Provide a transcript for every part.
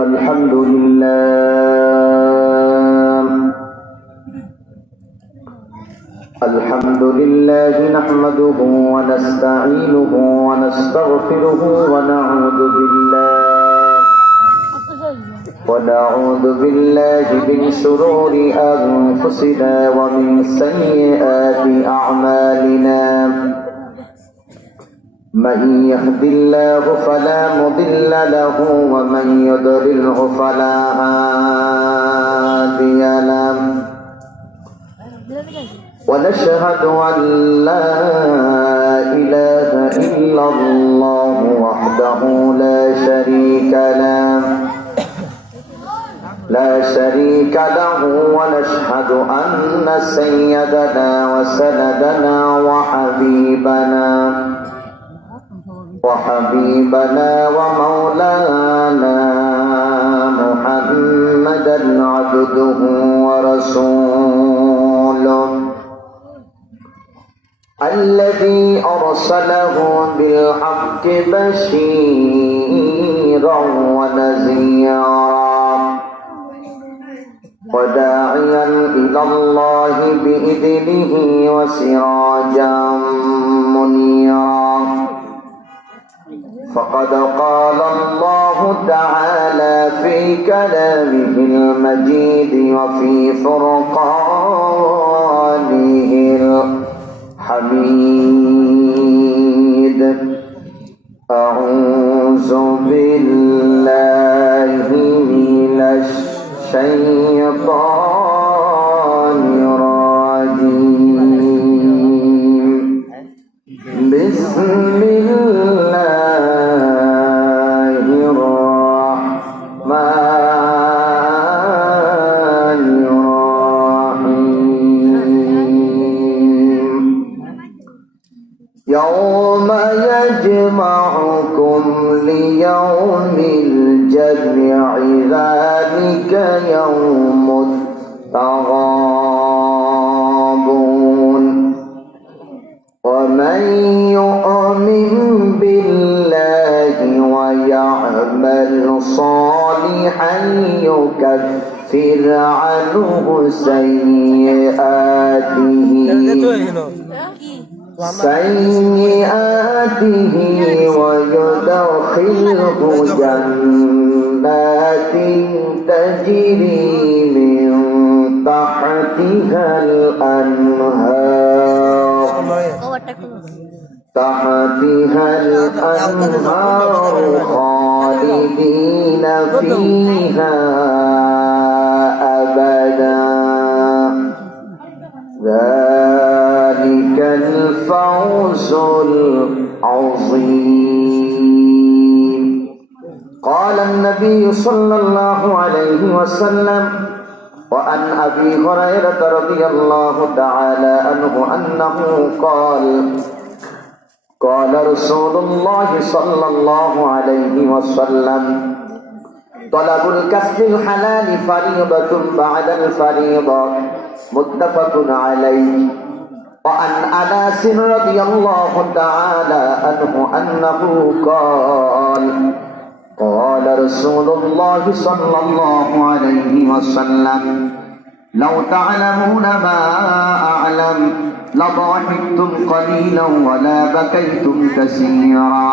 الحمد لله نحمده ونستعينه ونستغفره ونعوذ بالله من شرور أنفسنا ومن سيئات أعمالنا من يهد الله فلا مضل له ومن يضلله فلا هادي له ونشهد أن لا إله إلا الله وحده لا شريك له ونشهد أن سيدنا وسندنا وحبيبنا ومولانا محمدا عبده ورسوله الذي أرسله بالحق بشيرا ونذيرا وداعيا إلى الله بإذنه وسراجا منيرا فقد قال الله تعالى في كلامه المجيد وفي فرقانه الحميد أعوذ بالله من الشيطان الرجيم بسم الله الرحمن الرحيم يوم يجمعكم ليوم الجمع ذلك يوم التغابن ومن يؤمن بالله ويعمل صالحا يكفر عنه سيئاته ويدخله جنات تجري من تحتها الأنهار خالدين فيها أبدا ذلك الفوز العظيم. قال النبي صلى الله عليه وسلم وعن أبي هريرة رضي الله تعالى عنه أنه قال رسول الله صلى الله عليه وسلم طلب الكسب الحلال فريضة بعد الفريضة متفق عليه. وعن أنس رضي الله تعالى عنه أنه قال رسول الله صلى الله عليه وسلم لو تعلمون ما أعلم لضحكتم قليلا ولا بكيتم كثيرا.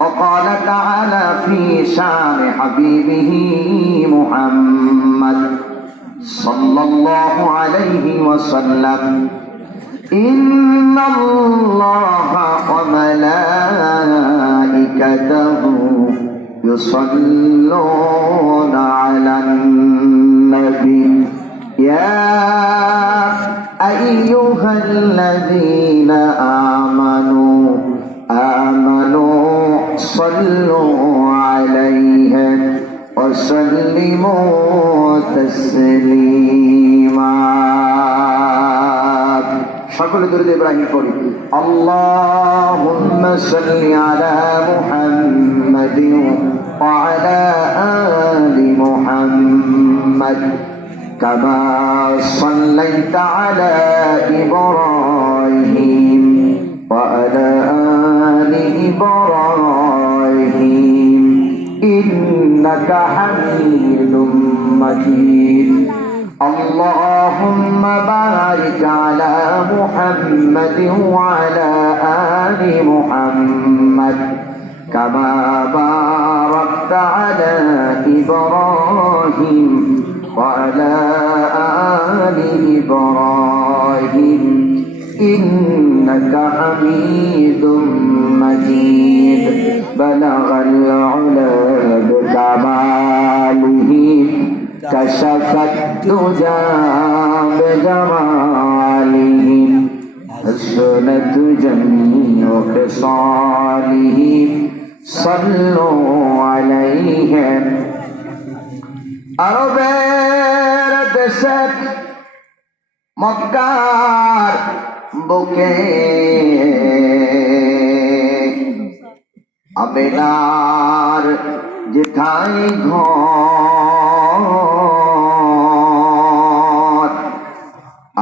وقال تعالى في شان حبيبه محمد صلى الله عليه وسلم إن الله وملائكته يصلون على النبي يا أيها الذين آمنوا صلوا عليه وسلموا تسليما. সকলে দরুদ ইব্রাহিম পড়ি। আল্লাহুম্মা সাল্লি আলা মুহাম্মাদিন ওয়া আলা আলি মুহাম্মাদ কামা সাল্লাইতা আলা ইব্রাহিম ওয়া আলা আলি ইব্রাহিম إنك حميد مجيد اللهم بارك على محمد وعلى آل محمد كما باركت على إبراهيم وعلى آل إبراهيم إنك حميد مجيد بلغ العلا بكماله كشف الدجى بجماله حسنت جميع خصاله صلوا عليه আরবের দেশে মক্কার বুকে আমেনার যেথায় ঘর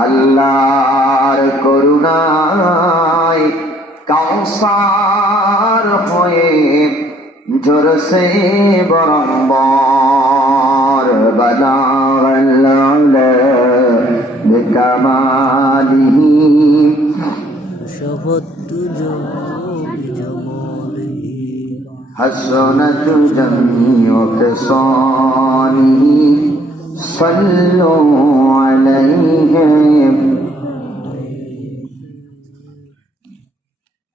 আল্লাহর করুণায় কাউসার হয়ে ঝরসে বরম্বর বালাগাল আলা বিকামালিহি শফাতু জামালিহি হাসনাতু জামিউ খিসালিহি সাল্লু আলাইহি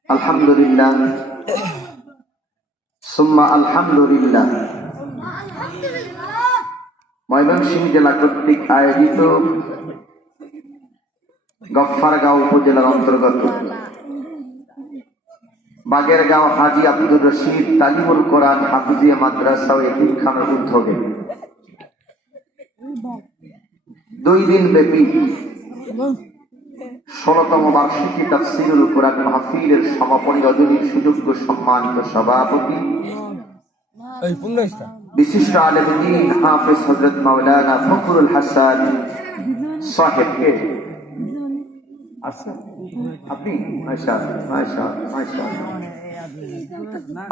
আলহামদুলিল্লাহ সুম্মা আলহামদুলিল্লাহ। ময়মনসিংহ জেলা কর্তৃক আয়োজিত গফফারগাঁও উপজেলার অন্তর্গত বাগেরগাঁও হাজী আব্দুর রশিদ তালিমুল কোরআন হাফিজিয়া মাদ্রাসা ও এতিমখানার উদ্যোগে 2 দিন ব্যাপী 16তম বার্ষিকী তাফসীরুল কোরআন মাহফিলের সমাপনী রজনীর সুযোগ্য সম্মানিত সভাপতি বিশিষ্ট আলেম দ্বীন হাফেজ হযরত মাওলানা ফখরুল হাসান সাহেবকে আপনি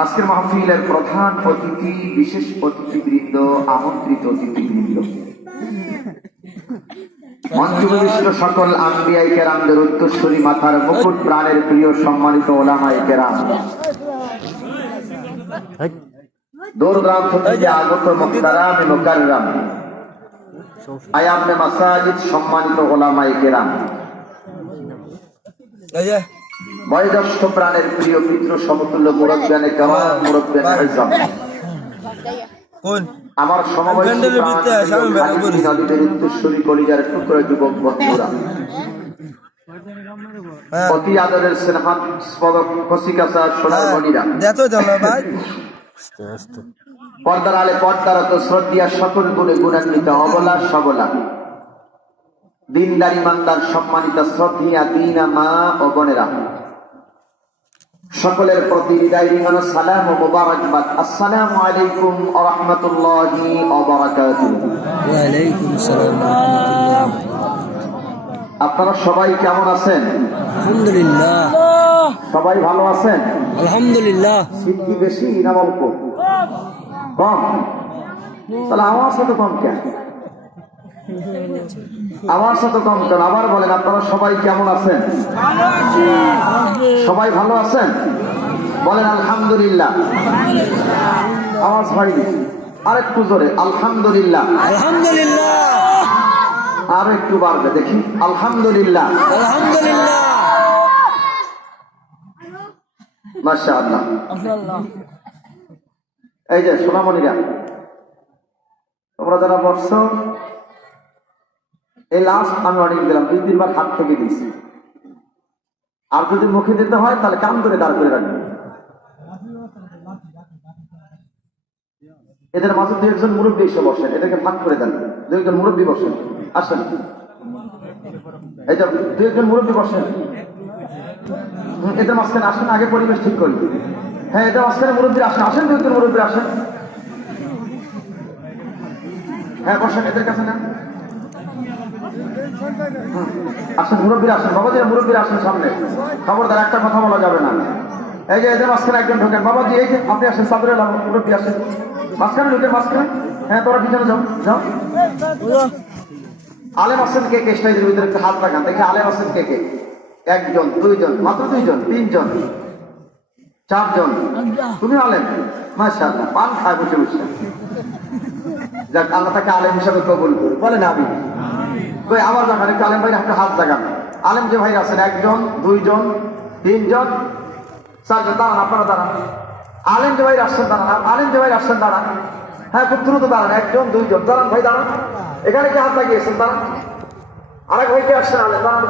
আজকের মাহফিলের প্রধান অতিথি, বিশেষ অতিথিবৃন্দ, আমন্ত্রিত অতিথিবৃন্দ, মঞ্চবিশিষ্ট সকল আম্বিয়ায়ে কেরামদের উত্তরসূরি, মাথার মুকুট, প্রাণের প্রিয় সম্মানিত ওলামায়ে কেরাম, দূরগ্রাম থেকে আগত মুহতারাম মুকাররম আয়ামে মাসাজিদ, সম্মানিত ওলামায়ে কেরাম, বয়োজ্যেষ্ঠ প্রাণের প্রিয় পিতৃ সমতুল্য মুরব্বিয়ানে কেরাম, মুরব্বিয়ানে আযম, আমার সমবয়সী নদীদের উত্তরসূরি কলিজার টুকরো যুবক বন্ধুরা, অতি আদরের স্নেহাত স্পদক কসিকাসা সোনার মণিরা, পর্দার আলে পর্দারত শ্রদ্ধা সকল গুণে গুণান্বিত অবলা সবলা দিনদার ইমানদার সম্মানিত শ্রদ্ধা দিনা মা ও বোনেরা, সকলের প্রতি হৃদয় রিঙানো সালাম ও মোবারকবাদ। আসসালামু আলাইকুম ওয়া রাহমাতুল্লাহি ওয়া বারাকাতুহু। ওয়া আলাইকুম আসসালাম ওয়া রাহমাতুল্লাহ। আপনারা সবাই কেমন আছেন? আলহামদুলিল্লাহ। সবাই ভালো আছেন? আলহামদুলিল্লাহ। শীত কি বেশি না অল্প? কম? তাহলে আমার সাথে কম কেন? আমার সাথে কম কেন? আবার বলেন, আপনারা সবাই কেমন আছেন? সবাই ভালো আছেন? বলেন আলহামদুলিল্লাহ। আওয়াজ হয়নি, আরেকটু জোরে আলহামদুলিল্লাহ। আলহামদুলিল্লাহ। আর একটু বাড়বে দেখি, আলহামদুলিল্লাহ। আলহামদুলিল্লাহ। মাশাআল্লাহ। এই যে সোনামণিরা, তোমরা যারা বসছো, এই লাস্ট আমি অনেক দিলাম, 2-3 বার হাত থেকে দিয়েছি। আর যদি মুখে দিতে হয় তাহলে কান ধরে দাঁড় করে রাখবে। এদের মাঝে 2-1 মুরব্বী এসে বসেন, এদেরকে ভাগ করে দেন। 2-1 মুরব্বী বসেন, আসেন। এই যে 2-1 মুরব্বী বসেন, এদের মাঝখানে আসেন, আগে পরিবেশ ঠিক করি। হ্যাঁ, এদের মাঝখানে মুরব্বী আসেন, আসেন 2-1 মুরব্বী আসেন। হ্যাঁ বসেন, এদের কাছে না আসেন, মুরব্বীরা আসেন, বাবাজি মুরব্বীরা আসেন সামনে। খবরদার একটা কথা বলা যাবে না। এই যে এদের মাঝখানে একজন ঢোকেন, বাবাজি এই যে আপনি আসেন, সাদরে মুরব্বী আসেন। মাঝখানে লোকের মাঝখানে। হ্যাঁ, তোরা পিছনে যাও যাও। আলেম আছেন কে কে? স্টেজের ভিতরে একটু হাত লাগান দেখি। আলেম আছেন কে কে? একজন, দুইজন, মাত্র দুইজন, তিনজন, চারজন। তুমি আলেম? মাশাআল্লাহ, পান খায় বসে বসে। যাক, আল্লাহ তাকে আলেম হিসাবে কবুল করুন। বলেন আমিন। কই আবার যখন একটু আলেম ভাইরা একটু হাত লাগান। আলেম যে ভাইরা আছেন, একজন, দুইজন, তিনজন, চারজন। দাঁড়ান, আপনারা দাঁড়ান। আলেম যে ভাইরা আসছেন দাঁড়ান। আলেম যে ভাইরা আসছেন দাঁড়ান। হ্যাঁ, খুব দ্রুত দাঁড়ান। একজন, দুইজন, দাঁড়ান ভাই, দাঁড়ান। এখানে কি হাত লাগিয়েছেন? দাঁড়ান। আরেক ভাইকে আসছেন আলেম, দাঁড়ান।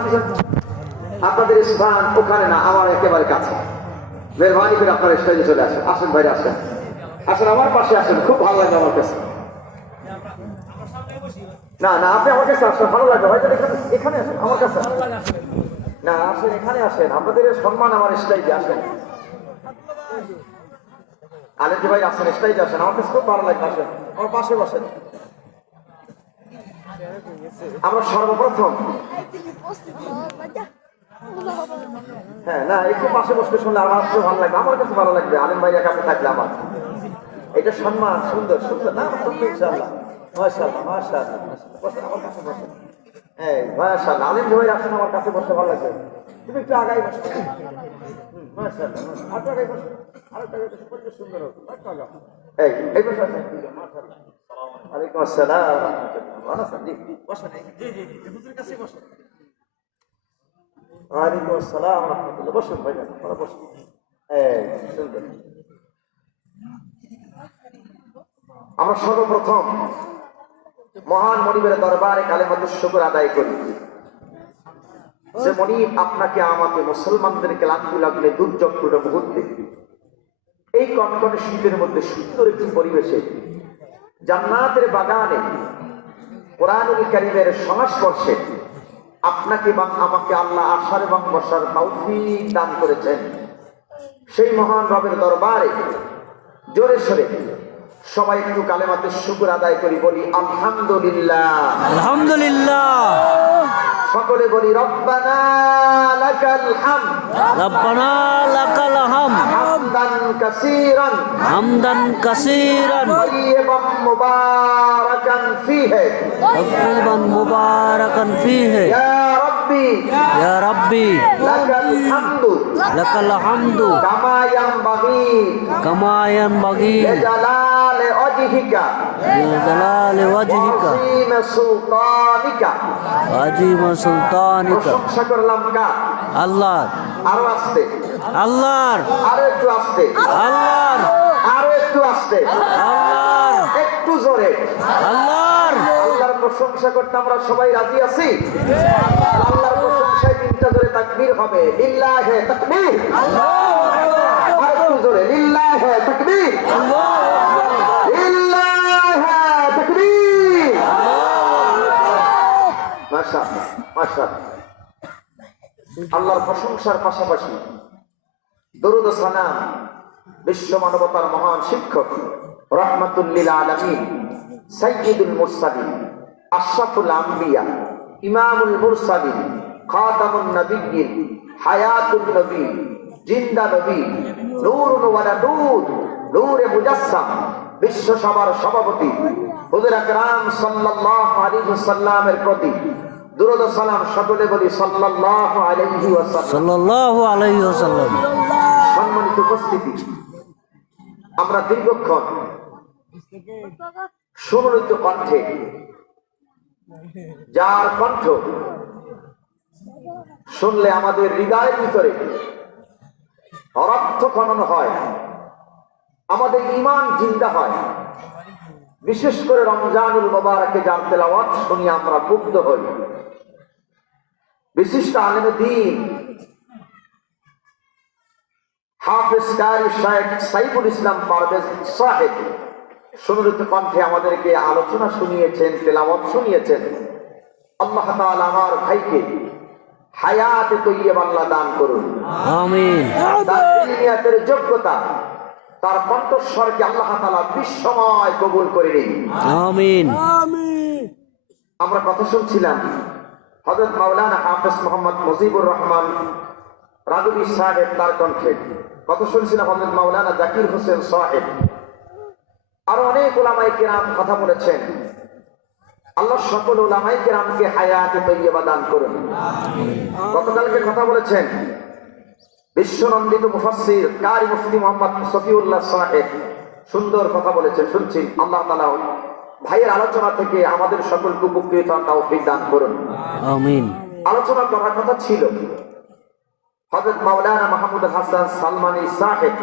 আপনাদের স্থান ওখানে না, আমার একেবারে কাছে। মেহরবানি করে আপনার স্টেজে চলে আসেন। আসেন ভাইরা, আসেন আসেন, আমার পাশে আসেন। খুব ভালো লাগে আমার কাছে। না না, আপনি আমার কাছে আসেন, ভালো লাগবে ভাই। এখানে আসেন আমার কাছে। না, আসেন, এখানে আসেন। আপনাদের সম্মান আমার স্টেজে আসেন। আলেম ভাই আসেন, স্টেজে আসেন, আমার কাছে খুব ভালো লাগবে। আসেন, আমার পাশে বসেন। আমরা সর্বপ্রথম, হ্যাঁ না, একটু পাশে বসতে শুনলে আমার খুব ভালো লাগবে। আমার কাছে ভালো লাগবে আলেম ভাইয়ের কাছে থাকলে। আমার এটা সম্মান। সুন্দর সুন্দর না? ইনশাআল্লাহ, মাশাআল্লাহ মাশাআল্লাহ। বসেন, আমার কাছে বসেন। হ্যাঁ, মাশাআল্লাহ। আলেম ভাই আসেন, আমার কাছে বসতে ভালো লাগবে। তুমি একটু আগাই বসো। মাশাআল্লাহ, আরেকটু আগাই বসো। আরেকটু আগাই বসো, কত সুন্দর হবে। আরেকটু আগাও। এই বসো। মাশাআল্লাহ। ওয়ালাইকুম আসসালাম। ভালো আছেন? জি, বসেন। জি জি জি, হুজুরের কাছে বসেন। ওয়ালাইকুম আসসালাম রাহমাতুল্লাহ। বসুন ভাই, বসুন। এই সুন্দর। আমরা সর্বপ্রথম মহান মনিবের দরবারে কালেমাতুশ শুকর আদায় করি। যে মনিব আপনাকে আমাকে মুসলমানদেরকে ক্লান্তি লাগলে দুর্যোগপূর্ণ মুহূর্তে এই কনকনে শীতের মধ্যে সুন্দর একটি পরিবেশে জান্নাতের বাগানে কোরআনুল কারীমের সংস্পর্শে আপনাকে এবং আমাকে আল্লাহ আসার এবং বসার তৌফিক দান করেছেন। সেই মহান রবের দরবারে জোরে সোরে সবাই একটু কালেমাতুশ শুকর আদায় করি। বলি আলহামদুলিল্লাহ, আলহামদুলিল্লাহ। সকলে বলি রব্বানা লাকাল হামদ, রব্বানা লাকাল হামদ, হামদান কাসীরান, হামদান কাসীরান, তাইয়িবান মুবারাকান ফীহি, তাইয়িবান মুবারাকান ফীহি। ইয়া রাব্বি, ইয়া রাব্বি, লাকাল হামদু, লাকাল হামদু, কামা ইয়ানবাগি কামা ইয়ানবাগি লিজালালি ওয়াজহিকা, লিজালালি ওয়াজহিকা, ওয়াযীম সুলতানিকা। আযীম সুলতানিকা। প্রশংসা করলাম কার? আল্লাহ। আরো আস্তে, আল্লাহর। আরো একটু আস্তে, আল্লাহর। আরো একটু আস্তে, আল্লাহর। একটু জোরে। আল্লাহর। আল্লাহর প্রশংসা করতে আমরা সবাই রাজি আছি? আল্লাহর প্রশংসায় তিনটা জোরে তাকবীর হবে। লিল্লাহি তাকবীর। আর একটু জোরে, লিল্লাহি তাকবীর, লিল্লাহি তাকবীর। মাশাআল্লাহ মাশাআল্লাহ। আল্লাহর প্রশংসার পাশাপাশি দরুদ ও সালাম বিশ্ব মানবতার মহান শিক্ষক রাহমাতুল লিল আলামিন সাইয়্যিদুল মুরসালিন আশরাফুল আম্বিয়া ইমামুল মুরসালিন খাতামুন নবিয়্যিন হায়াতুন নবী জিন্দা নবী নূরুন ওয়ালা নূর নূরে মুজাসসাম বিশ্ব সভার সভাপতি হুজুর আকরাম সাল্লাল্লাহু আলাইহি ওয়াসাল্লামের প্রতি দুরূদ ও সালাম সকলে বলি সাল্লাল্লাহু আলাইহি ওয়াসাল্লাম। সাল্লাল্লাহু আলাইহি ওয়াসাল্লাম। সম্মানিত উপস্থিতি, আমরা দীর্ঘক্ষণ সুরলিত কণ্ঠে, যার কণ্ঠ শুনলে আমাদের হৃদয়ের ভিতরে অরর্থ খনন হয়, আমাদের ঈমান জিন্দা হয়, বিশেষ করে রমজানুল মুবারকে যার তেলাওয়াত শুনি আমরা মুগ্ধ হই। বিশিষ্ট আলেমে দ্বীন হাফেজ কারি শাইখ সাইফুল ইসলাম পারভেজ সাহেব সুরলিত কণ্ঠে আমাদেরকে আলোচনা শুনিয়েছেন, তেলাওয়াত শুনিয়েছেন। আল্লাহ তাআলা আমার ভাইকে হায়াতে তৈয়্যিবা আল্লাহ দান করুন, আমিন। তার ইলমিয়াতের যোগ্যতা, তার কণ্ঠস্বরকে আল্লাহ তাআলা বিশ্বময় কবুল করে নিন, আমিন। আমরা কথা শুনছিলাম হযরত মাওলানা হাফেজ মোহাম্মদ মুজিবুর রহমান রাজবী সাহেব, তার কণ্ঠে কথা শুনছিলাম হযরত মাওলানা জাকির হোসেন সাহেব। আরো অনেক উলামায়ে কিরাম কথা বলেছেন। আল্লাহ সকল উলামায়ে কিরামকে হায়াতে তৈয়বা দান করুন। গতকালকে কথা বলেছেন বিশ্বনন্দিত মুফাসসির কারি মুফতি মোহাম্মদ শফিউল্লাহ সাহেব, সুন্দর কথা বলেছেন, শুনছি। আল্লাহ তাআলা ভাইয়ের আলোচনা থেকে আমাদের সকলকে উপকৃত তৌফিক দান করুন, আমিন। আলোচনা করার কথা ছিল হযরত মাওলানা মাহমুদ হাসান সালমানি সাহেব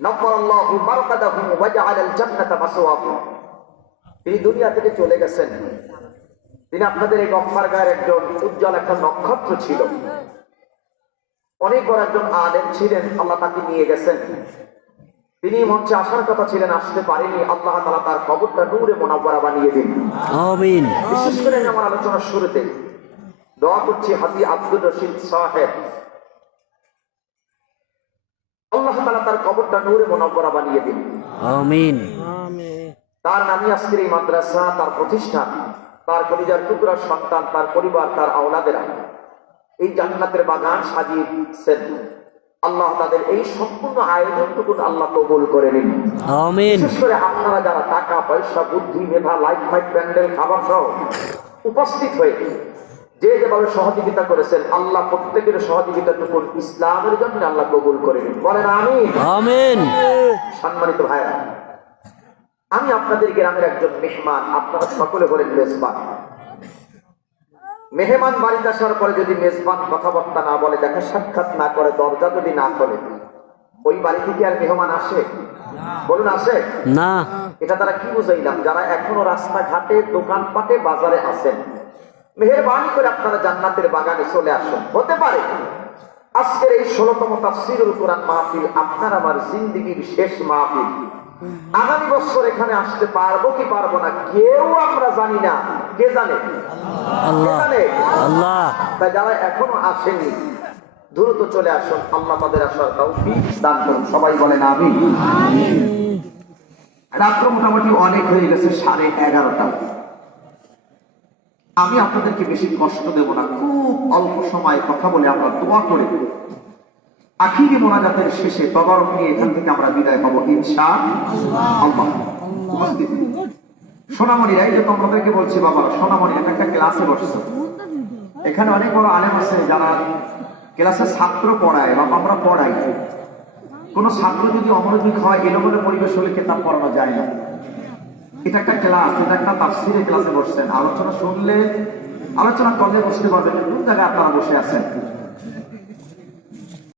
নব্বারাল্লাহু মারকাদাহু ওয়া জাআলাল জান্নাতা মাসওয়াহু। তিনি দুনিয়া থেকে চলে গেছেন। তিনি আপনাদের এই গফফারগাঁয়ের একজন উজ্জ্বল একটা নক্ষত্র ছিল, অনেক বড় একজন আলেম ছিলেন। আল্লাহ তাকে নিয়ে গেছেন। তিনি মঞ্চে আসার কথা ছিলেন, আসতে পারেনি। আল্লাহ তাআলা তার কবরটা নূরে মুনাওয়ারা বানিয়ে দিন, আমিন। বিশেষ করে আমার আলোচনার শুরুতে দোয়া করছি হাজী আব্দুর রশিদ সাহেব, আল্লাহ তাআলা তার কবরটা নূরে মুনাওয়ারা বানিয়ে দিন, আমিন। তার নামে আজকের এই মাদ্রাসা, তার প্রতিষ্ঠান, তার কলিজার টুকরা সন্তান, তার পরিবার, তার আওলাদেরা এই জান্নাতের বাগান সাজিয়েছেন। আল্লাহ তাদের এই সম্পূর্ণ আয়োজনটুকু আল্লাহ কবুল করে নিন, আমিন। বিশেষ করে আপনারা যারা টাকা পয়সা, বুদ্ধি, মেধা, লাইট ফাইট, প্যান্ডেল, খাবার সহ উপস্থিত হয়ে যে যেভাবে সহযোগিতা করেছেন, আল্লাহ প্রত্যেকের সহযোগিতাটুকু ইসলামের জন্য আল্লাহ কবুল করে নিন, বলেন আমিন, আমিন। সম্মানিত ভাইরা, আমি আপনাদের গ্রামের একজন মেহমান, আপনারা সকলে বলেন মেজবান। মেহমান বাড়িতে আসার পরে যদি মেজবান কথাবার্তা না বলে, দেখা সাক্ষাৎ না করে, দরজা যদি না খোলে, ওই বাড়ি থেকে আর মেহমান আসে? বলুন আসে না? এটা তারা কি বুঝাইলাম? যারা এখনো রাস্তাঘাটে, দোকানপাটে, বাজারে আছেন, মেহেরবানি করে আপনারা জান্নাতের বাগানে চলে আসুন। হতে পারে আজকের এই 16তম তাফসীরুল কোরআন মাহফিল আপনার আমার জিন্দেগীর শেষ মাহফিল। আগামী বছর এখানে আসতে পারবো কি পারবো না কেউ আমরা জানি না, কে জানে? আল্লাহ। তাই যারা এখনো আসেনি দ্রুত চলে আসুন, আল্লাহ তাদের আসার তৌফিক দান করুন, সবাই বলেন আমিন। রাত্র মোটামুটি অনেক হয়ে গেছে, 11:30। আমি আপনাদেরকে বেশি কষ্ট দেব না, খুব অল্প সময় কথা বলে আমরা দোয়া করে আখিরি মোনাজাতের শেষে তবারক নিয়ে এখান থেকে আমরা বিদায় পাবো ইনশাআল্লাহ। সোনামণিরা, এই যে তোমাদেরকে বলছি বাবা, সোনামণি একটা ক্লাসে বসছে, এখানে অনেক বড় আলেম আছে যারা ক্লাসে ছাত্র পড়ায় বা আমরা পড়াই। কোন ছাত্র যদি অমনোযোগী হয়, এলোমেলো পরিবেশ হলে কিতাব পড়ানো যায় না। এটা একটা ক্লাস, এটা একটা তাফসীরের ক্লাসে বসছেন, আলোচনা শুনলে, আলোচনা করলে বুঝতে পারবেন কোন জায়গায় আপনারা বসে আছেন।